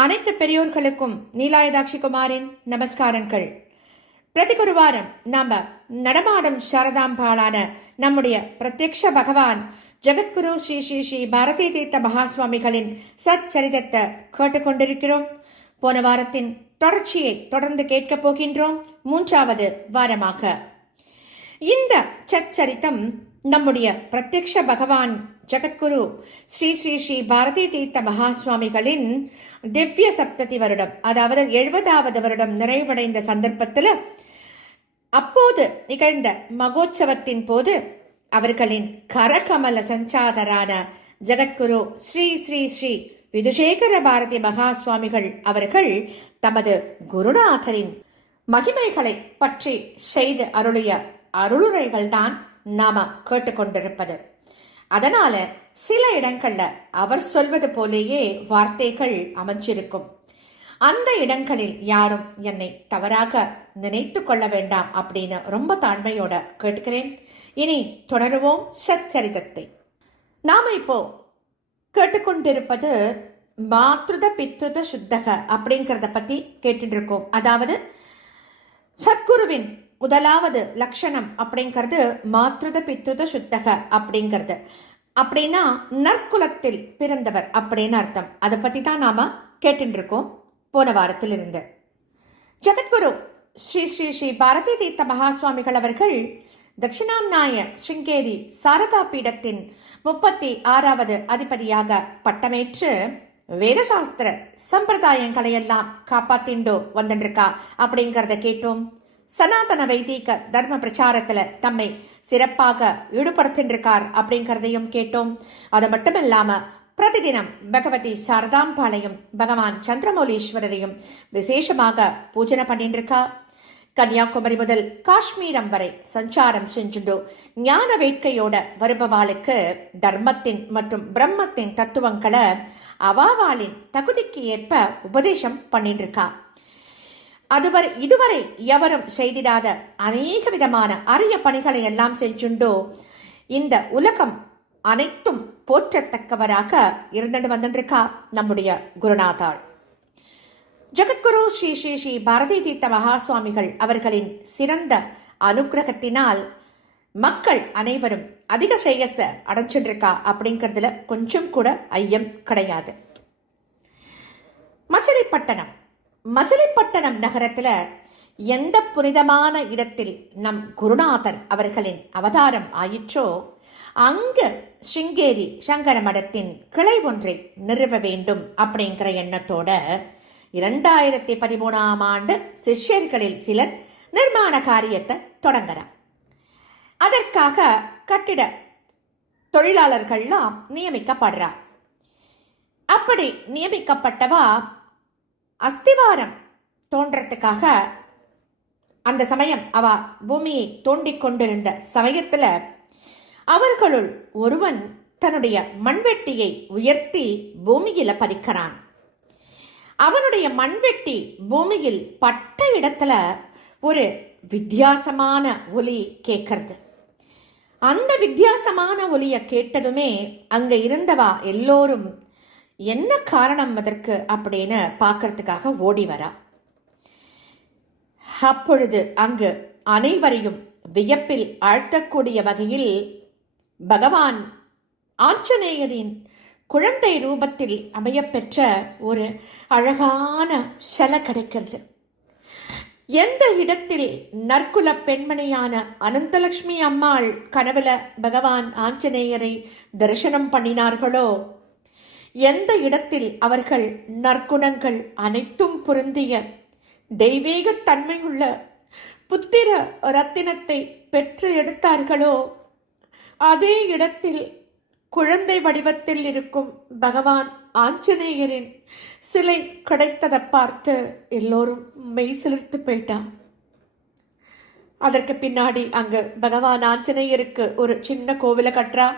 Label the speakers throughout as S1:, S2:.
S1: அனைத்து பெரியோர்களுக்கும் நீலாயதாட்சி குமாரின் நமஸ்காரங்கள். பிரதி ஒரு வாரம் நாம நடமாடும் சாரதாம்பாளான நம்முடைய பிரத்யக்ஷ பகவான் ஜெகத்குரு ஸ்ரீ ஸ்ரீ ஸ்ரீ பாரதி தீர்த்த மகாசுவாமிகளின் சச்சரிதத்தை கேட்டுக்கொண்டிருக்கிறோம் போன வாரத்தின் தொடர்ச்சியை தொடர்ந்து கேட்கப் போகின்றோம். மூன்றாவது வாரமாக. இந்த சச்சரித்தம் நம்முடைய பிரத்யக்ஷ பகவான் ஜெகத்குரு. ஸ்ரீ ஸ்ரீ ஸ்ரீ பாரதி தீர்த்த மகாசுவாமிகளின் திவ்ய சப்ததி வருடம் அதாவது எழுபதாவது வருடம் நிறைவடைந்த சந்தர்ப்பத்தில் அப்போது நிகழ்ந்த மகோத்சவத்தின் போது அவர்களின் கரகமல சஞ்சாதரான ஜெகத்குரு ஸ்ரீ ஸ்ரீ ஸ்ரீ விதுசேகர பாரதி மகாசுவாமிகள் அவர்கள் தமது குருநாதரின் மகிமைகளை பற்றி செய்து அருளிய அருளுரைகள் தான் நாம கேட்டுக்கொண்டிருப்பது. அதனால சில இடங்கள்ல அவர் சொல்வது போலேயே வார்த்தைகள் அமைஞ்சிருக்கும். அந்த இடங்களில் யாரும் என்னை தவறாக நினைத்து கொள்ள வேண்டாம் அப்படின்னு ரொம்ப தாழ்மையோட கேட்கிறேன் இனி தொடருவோம் சச்சரிதத்தை. நாம இப்போ கேட்டுக்கொண்டிருப்பது மாத்ருத பித்ருத சுத்தக அப்படிங்கிறத பத்தி கேட்டுட்டு இருக்கோம் அதாவது சத்குருவின் முதலாவது லட்சணம் அப்படிங்கிறது மாத்ருத பித்ருத சுத்தக அப்படிங்கிறது. அப்படின்னா நற்குலத்தில் பிறந்தவர் அப்படின்னு அர்த்தம். அதை பத்தி தான் நாம கேட்டுட்டு இருக்கோம் போன வாரத்தில் இருந்து ஜெகத்குரு ஸ்ரீ ஸ்ரீ ஸ்ரீ பாரதி தீர்த்த மகாசுவாமிகள் அவர்கள் தட்சிணாம்நாய ஸ்ருங்கேரி சாரதா பீடத்தின் முப்பத்தி ஆறாவது அதிபதியாக பட்டமேற்று வேதசாஸ்திர சம்பிரதாயங்களை எல்லாம் காப்பாத்திண்டோ வந்துருக்கா அப்படிங்கறத கேட்டோம். சனாதன வைதீக தர்ம பிரச்சாரத்துல தம்மை சிறப்பாக ஈடுபடுத்தின்றிருக்கார் அப்படிங்கிறதையும் கேட்டோம். அது மட்டுமில்லாம பிரதிதினம் பகவதி சாரதாம்பாளையும் பகவான் சந்திரமௌலீஸ்வரரையும் விசேஷமாக பூஜனை பண்ணிட்டு இருக்கா கன்னியாகுமரி முதல் காஷ்மீரம் வரை சஞ்சாரம் செஞ்சுண்டு ஞான வேட்கையோட வருபவாளுக்கு தர்மத்தின் மற்றும் பிரம்மத்தின் தத்துவங்களை அவாவாளின் தகுதிக்கு ஏற்ப உபதேசம் பண்ணிட்டு இருக்கா அதுவரை இதுவரை எவரும் செய்திடாத அநேக விதமான அரிய பணிகளை எல்லாம் செஞ்சுண்டோ இந்த உலகம் அனைத்தும் போற்றத்தக்கவராக இருந்துட்டு வந்துருக்கா நம்முடைய குருநாதாள். ஜெகத்குரு ஸ்ரீ ஸ்ரீ ஸ்ரீ பாரதி தீர்த்த மகாசுவாமிகள் அவர்களின் சிறந்த அனுகிரகத்தினால் மக்கள் அனைவரும் அதிக ஸ்ரேயஸ அடைஞ்சிருக்கா அப்படிங்கிறதுல கொஞ்சம் கூட ஐயம் கிடையாது. மச்சிலிப்பட்டணம் மச்சிலிப்பட்டணம் நகரத்துல எந்த புனிதமான இடத்தில் நம் குருநாதர் அவர்களின் அவதாரம் ஆயிற்றோ அங்கு ஸ்ருங்கேரி சங்கர மடத்தின் கிளை ஒன்றை நிறுவ வேண்டும் அப்படிங்கிற எண்ணத்தோட இரண்டாயிரத்தி பதிமூணாம் ஆண்டு சிஷ்யர்களில் சிலர் நிர்மாண காரியத்தை தொடங்குறார் அதற்காக கட்டிட தொழிலாளர்கள்லாம் நியமிக்கப்படுறா அப்படி நியமிக்கப்பட்டவா அஸ்திவாரம் தோன்றத்துக்காக அந்த சமயம் அவ பூமியை தோண்டிக் கொண்டிருந்த சமயத்துல அவர்களுள் ஒருவன் தன்னுடைய மண்வெட்டியை உயர்த்தி பூமியில பதிக்கிறான். அவனுடைய மண்வெட்டி பூமியில் பட்ட இடத்துல ஒரு வித்தியாசமான ஒலி கேட்கறது. அந்த வித்தியாசமான ஒலியை கேட்டதுமே அங்க இருந்தவா எல்லோரும் என்ன காரணம் அதற்கு அப்படின்னு பார்க்கறதுக்காக ஓடி வரா. அப்பொழுது அங்கு அனைவரையும் வியப்பில் ஆழ்த்தக்கூடிய வகையில் பகவான் ஆஞ்சநேயரின் குழந்தை ரூபத்தில் அமையப்பெற்ற ஒரு அழகான சிலை கிடைக்கிறது. எந்த இடத்தில் நற்குல பெண்மணியான அனந்தலட்சுமி அம்மாள் கனவுல பகவான் ஆஞ்சநேயரை தரிசனம் பண்ணினார்களோ எந்த இடத்தில் அவர்கள் நற்குணங்கள் அனைத்தும் பொருந்திய தெய்வீக தன்மையுள்ள புத்திர ரத்தினத்தை பெற்று எடுத்தார்களோ அதே இடத்தில் குழந்தை வடிவத்தில் இருக்கும் பகவான் ஆஞ்சநேயரின் சிலை கிடைத்ததை பார்த்து எல்லோரும் மெய் சிலிர்த்து போயிட்டார். அதற்கு பின்னாடி அங்கு பகவான் ஆஞ்சநேயருக்கு ஒரு சின்ன கோவிலை கட்டுறா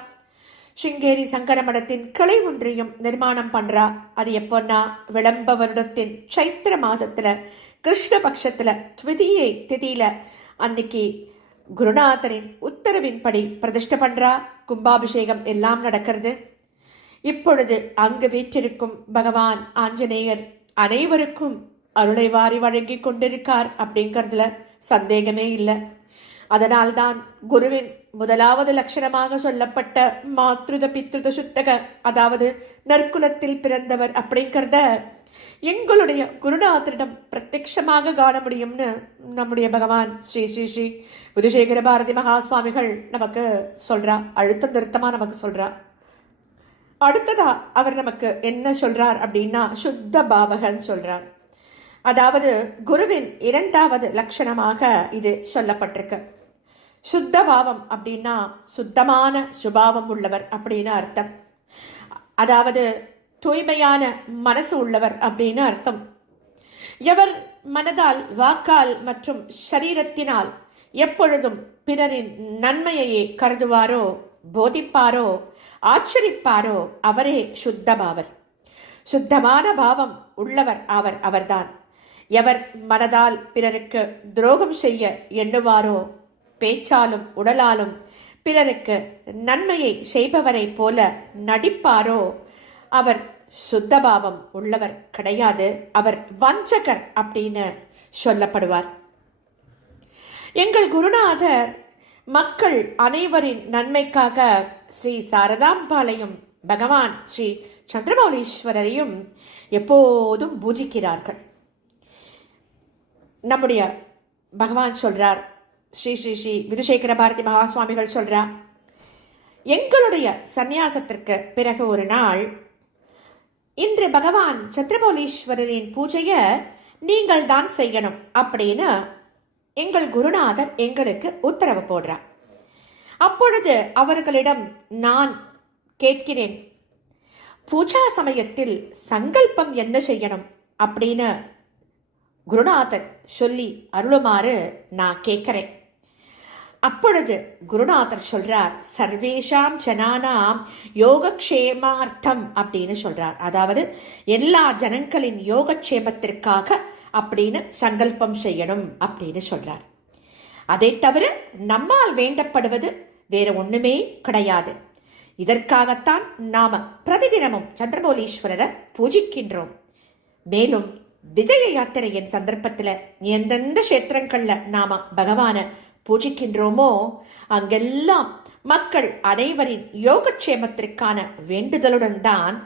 S1: சிங்கேரி சங்கர மடத்தின் கிளை ஒன்றையும் நிர்மாணம் பண்றா. அது எப்போன்னா விளம்ப வருடத்தின் சைத்திர மாசத்துல கிருஷ்ணபக்ஷத்துல துவிதியை திதியில அன்னைக்கு குருநாதரின் உத்தரவின்படி பிரதிஷ்டை பண்றா. கும்பாபிஷேகம் எல்லாம் நடக்கிறது. இப்பொழுது அங்கு வீற்றிருக்கும் பகவான் ஆஞ்சநேயர் அனைவருக்கும் அருளை வாரி வழங்கி கொண்டிருக்கார் அப்படிங்கிறதுல சந்தேகமே இல்லை. அதனால்தான் குருவின் முதலாவது லட்சணமாக சொல்லப்பட்ட மாத்ருத பித்ருத சுத்தக அதாவது நற்குலத்தில் பிறந்தவர் அப்படிங்கிறத எங்களுடைய குருநாதரிடம் பிரத்யட்சமாக காண முடியும்னு நம்முடைய பகவான் ஸ்ரீ ஸ்ரீ ஸ்ரீ புதுசேகர பாரதி மகா சுவாமிகள் நமக்கு சொல்றா. அழுத்த நிறுத்தமா நமக்கு சொல்றா. அடுத்ததா அவர் நமக்கு என்ன சொல்றார் அப்படின்னா சுத்த பாவகன் சொல்றார். அதாவது குருவின் இரண்டாவது லட்சணமாக இது சொல்லப்பட்டிருக்கு. சுத்த பாவம் அப்படின்னா சுத்தமான சுபாவம் உள்ளவர் அப்படின்னு அர்த்தம். அதாவது தூய்மையான மனசு உள்ளவர் அப்படின்னு அர்த்தம். எவர் மனதால் வாக்கால் மற்றும் சரீரத்தினால் எப்பொழுதும் பிறரின் நன்மையையே கருதுவாரோ போதிப்பாரோ ஆச்சரிப்பாரோ அவரே சுத்தமாவர் சுத்தமான பாவம் உள்ளவர் அவர் அவர்தான். எவர் மனதால் பிறருக்கு துரோகம் செய்ய எண்ணுவாரோ பேச்சாலும் உடலாலும் பிறருக்கு நன்மையை செய்பவரைப் போல நடிப்பாரோ? அவர் சுத்தபாவம் உள்ளவர் கிடையாது. அவர் வஞ்சகர் அப்படின்னு சொல்லப்படுவார். எங்கள் குருநாதர் மக்கள் அனைவரின் நன்மைக்காக ஸ்ரீ சாரதாம்பாளையும் பகவான் ஸ்ரீ சந்திரமௌலீஸ்வரரையும் எப்போதும் பூஜிக்கிறார்கள். நம்முடைய பகவான் சொல்றார் ஸ்ரீ ஸ்ரீ ஸ்ரீ விதுசேகர பாரதி மகாசுவாமிகள் சுவாமிகள் எங்களுடைய சந்நியாசத்திற்கு பிறகு ஒரு நாள் இன்று பகவான் சந்திரமௌலீஸ்வரரின் பூஜையை நீங்கள் தான் செய்யணும் அப்படின்னு எங்கள் குருநாதர் எங்களுக்கு உத்தரவு போடுறார் அப்பொழுது அவர்களிடம் நான் கேட்கிறேன் பூஜா சமயத்தில் சங்கல்பம் என்ன செய்யணும்? அப்படின்னு குருநாதர் சொல்லி அருளுமாறு நான் கேட்கிறேன். அப்பொழுது குருநாதர் சொல்றார் சர்வேஷாம் ஜனானாம் யோகக்ஷேமார்த்தம் அப்படின்னு சொல்றார். அதாவது எல்லா ஜனங்களின் யோகக்ஷேமத்திற்காக அப்படின்னு சங்கல்பம் செய்யணும் அப்படின்னு சொல்றார். அதை தவிர நம்மால் வேண்டப்படுவது வேற ஒண்ணுமே கிடையாது. இதற்காகத்தான் நாம பிரதிதினமும் சந்திரமௌலீஸ்வரரை பூஜிக்கின்றோம். மேலும் விஜய யாத்திரையின் சந்தர்ப்பத்தில் எந்தெந்த கஷேத்திரங்களில் நாம பகவான பூஜிக்கின்றோமோ? அங்கெல்லாம் மக்கள் அனைவரின் யோகக்ஷேமத்திற்கான வேண்டுதலுடன் தான்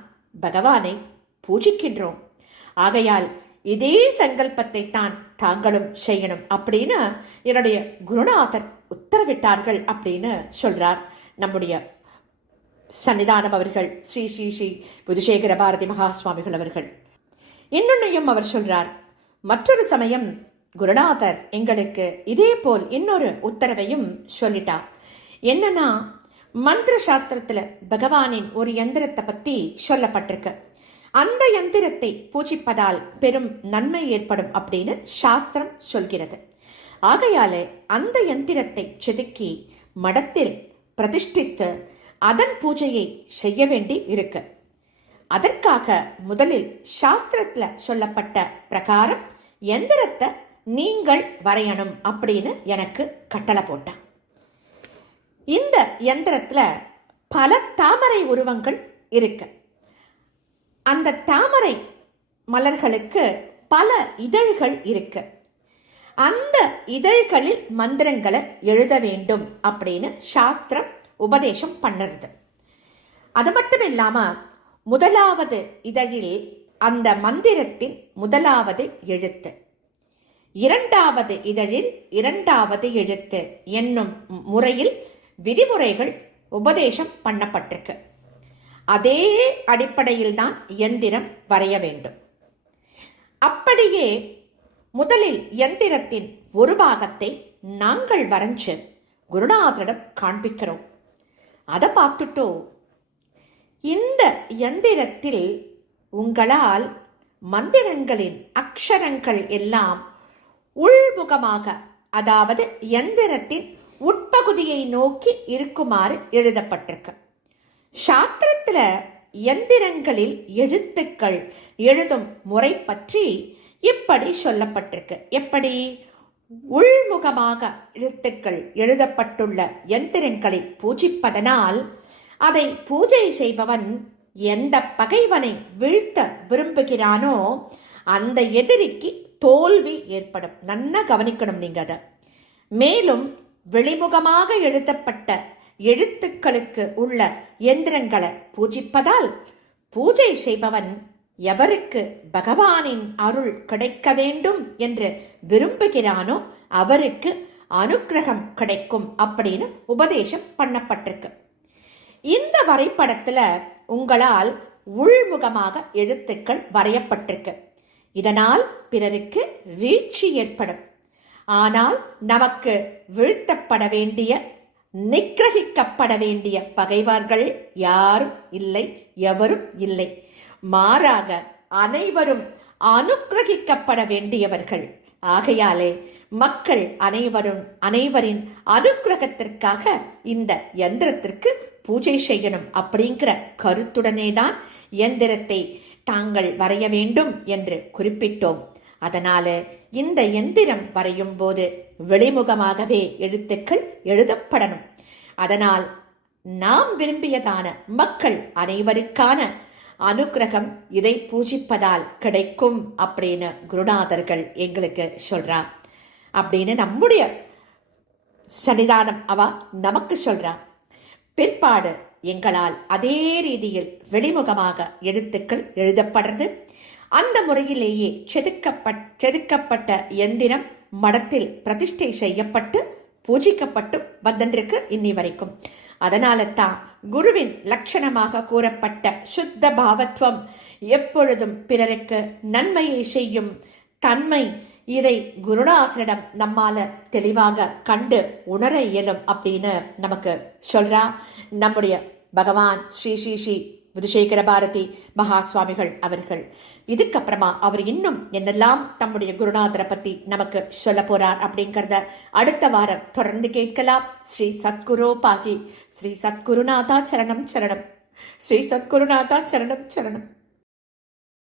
S1: பகவானை பூஜிக்கின்றோம். ஆகையால் இதே சங்கல்பத்தை தான் தாங்களும் செய்யணும் அப்படின்னு என்னுடைய குருநாதர் உத்தரவிட்டார்கள் அப்படின்னு சொல்றார். நம்முடைய சன்னிதானம் அவர்கள் ஸ்ரீ ஸ்ரீ ஸ்ரீ புதுசேகர பாரதி மகா சுவாமிகள் அவர்கள். இன்னொன்னையும் அவர் சொல்றார். மற்றொரு சமயம் குருநாதர் எங்களுக்கு இதே போல் இன்னொரு உத்தரவையும் சொல்லிட்டா. என்னன்னா மந்திர சாஸ்திரத்துல பகவானின் ஒரு யந்திரத்தை பத்தி சொல்லப்பட்டிருக்கு. அந்த யந்திரத்தை பூஜிப்பதால் பெரும் நன்மை ஏற்படும் அப்படின்னு சாஸ்திரம் சொல்கிறது. ஆகையாலே அந்த யந்திரத்தை செதுக்கி மடத்தில் பிரதிஷ்டித்து அதன் பூஜையை செய்ய வேண்டி இருக்கு. அதற்காக முதலில் சாஸ்திரத்துல சொல்லப்பட்ட பிரகாரம் எந்திரத்தை நீங்கள் வரையணும் அப்படின்னு எனக்கு கட்டளை போட்டான். இந்த யந்திரத்தில் பல தாமரை உருவங்கள் இருக்கு. அந்த தாமரை மலர்களுக்கு பல இதழ்கள் இருக்கு. அந்த இதழ்களில் மந்திரங்களை எழுத வேண்டும் அப்படின்னு சாஸ்திரம் உபதேசம் பண்ணுறது. அது மட்டும் இல்லாமல் முதலாவது இதழில் அந்த மந்திரத்தின் முதலாவது எழுத்து. இரண்டாவது இதழில் இரண்டாவது எழுத்து என்னும் முறையில் விதிமுறைகள் உபதேசம் பண்ணப்பட்டிருக்கு. அதே அடிப்படையில் தான் எந்திரம் வரைய வேண்டும். அப்படியே முதலில் எந்திரத்தின் ஒரு பாகத்தை நாங்கள் வரைஞ்சு குருநாதரிடம் காண்பிக்கிறோம். அதை பார்த்துட்டோ இந்த எந்திரத்தில் உங்களால் மந்திரங்களின் அக்ஷரங்கள் எல்லாம் உள்முகமாக அதாவது எந்திரத்தின் உட்பகுதியை நோக்கி இருக்குமாறு எழுதப்பட்டிருக்கு. சாஸ்திரத்தில் எந்திரங்களில் எழுத்துக்கள் எழுதும் முறை பற்றி இப்படி சொல்லப்பட்டிருக்கு. எப்படி? உள்முகமாக எழுத்துக்கள் எழுதப்பட்டுள்ள எந்திரங்களை பூஜிப்பதனால் அதை பூஜை செய்பவன் எந்த பகைவனை வீழ்த்த விரும்புகிறானோ அந்த எதிரிக்கு தோல்வி ஏற்படும். நன்னா கவனிக்கணும் நீங்க அதை. மேலும் வெளிமுகமாக எழுதப்பட்ட எழுத்துக்களுக்கு உள்ள எந்திரங்களை பூஜிப்பதால் பூஜை செய்பவன் எவருக்கு பகவானின் அருள் கிடைக்க வேண்டும் என்று விரும்புகிறானோ அவருக்கு அனுக்கிரகம் கிடைக்கும் அப்படின்னு உபதேசம் பண்ணப்பட்டிருக்கு. இந்த வரைபடத்துல உங்களால் உள்முகமாக எழுத்துக்கள் வரையப்பட்டிருக்கு. இதனால் பிறருக்கு வீழ்ச்சி ஏற்படும். ஆனால் நமக்கு வீழ்த்தப்பட வேண்டிய நிக்கிரகிக்கப்பட வேண்டிய பகைவர்கள் யாரும் இல்லை எவரும் இல்லை. மாறாக அனைவரும் அனுக்கிரகிக்கப்பட வேண்டியவர்கள். ஆகையாலே மக்கள் அனைவரும் அனைவரின் அனுக்கிரகத்திற்காக இந்த எந்திரத்திற்கு பூஜை செய்யணும் அப்படிங்கிற கருத்துடனே தான் எந்திரத்தை தாங்கள் வரைய வேண்டும் என்று குறிப்பிட்டோம். அதனால இந்த எந்திரம் வரையும் போது வெளிமுகமாகவே எழுத்துக்கள் எழுதப்படணும். அதனால் நாம் விரும்பியதான மக்கள் அனைவருக்கான அனுக்கிரகம் இதை பூஜிப்பதால் கிடைக்கும் அப்படின்னு குருநாதர்கள் எங்களுக்கு சொல்றா. அப்படின்னு நம்முடைய சன்னிதானம் அவ நமக்கு சொல்றா. பிற்பாடு எங்களால் அதே ரீதியில் வெளிமுகமாக எழுத்துக்கள் எழுதப்படுறது. அந்த முறையிலேயே செதுக்கப்பட் செதுக்கப்பட்ட எந்திரம் மடத்தில் பிரதிஷ்டை செய்யப்பட்டு பூஜிக்கப்பட்டு வந்திருக்கு இன்னி வரைக்கும். அதனால தான் குருவின் லட்சணமாக கூறப்பட்ட சுத்த பாவத்துவம் எப்பொழுதும் பிறருக்கு நன்மையை செய்யும் தன்மை இதை குருநாதரிடம் நம்மால தெளிவாக கண்டு உணர இயலும் அப்படின்னு நமக்கு சொல்றா. நம்முடைய பகவான் ஸ்ரீ ஸ்ரீ ஸ்ரீ விதுசேகர பாரதி மகா சுவாமிகள் அவர்கள். இதுக்கப்புறமா அவர் இன்னும் என்னெல்லாம் தம்முடைய குருநாதரை பத்தி நமக்கு சொல்ல போறார் அப்படிங்கிறத அடுத்த வாரம் தொடர்ந்து கேட்கலாம். ஸ்ரீ சத்குரு பாகி. ஸ்ரீ சத்குருநாதா சரணம் சரணம். ஸ்ரீ சத்குருநாதா சரணம் சரணம்.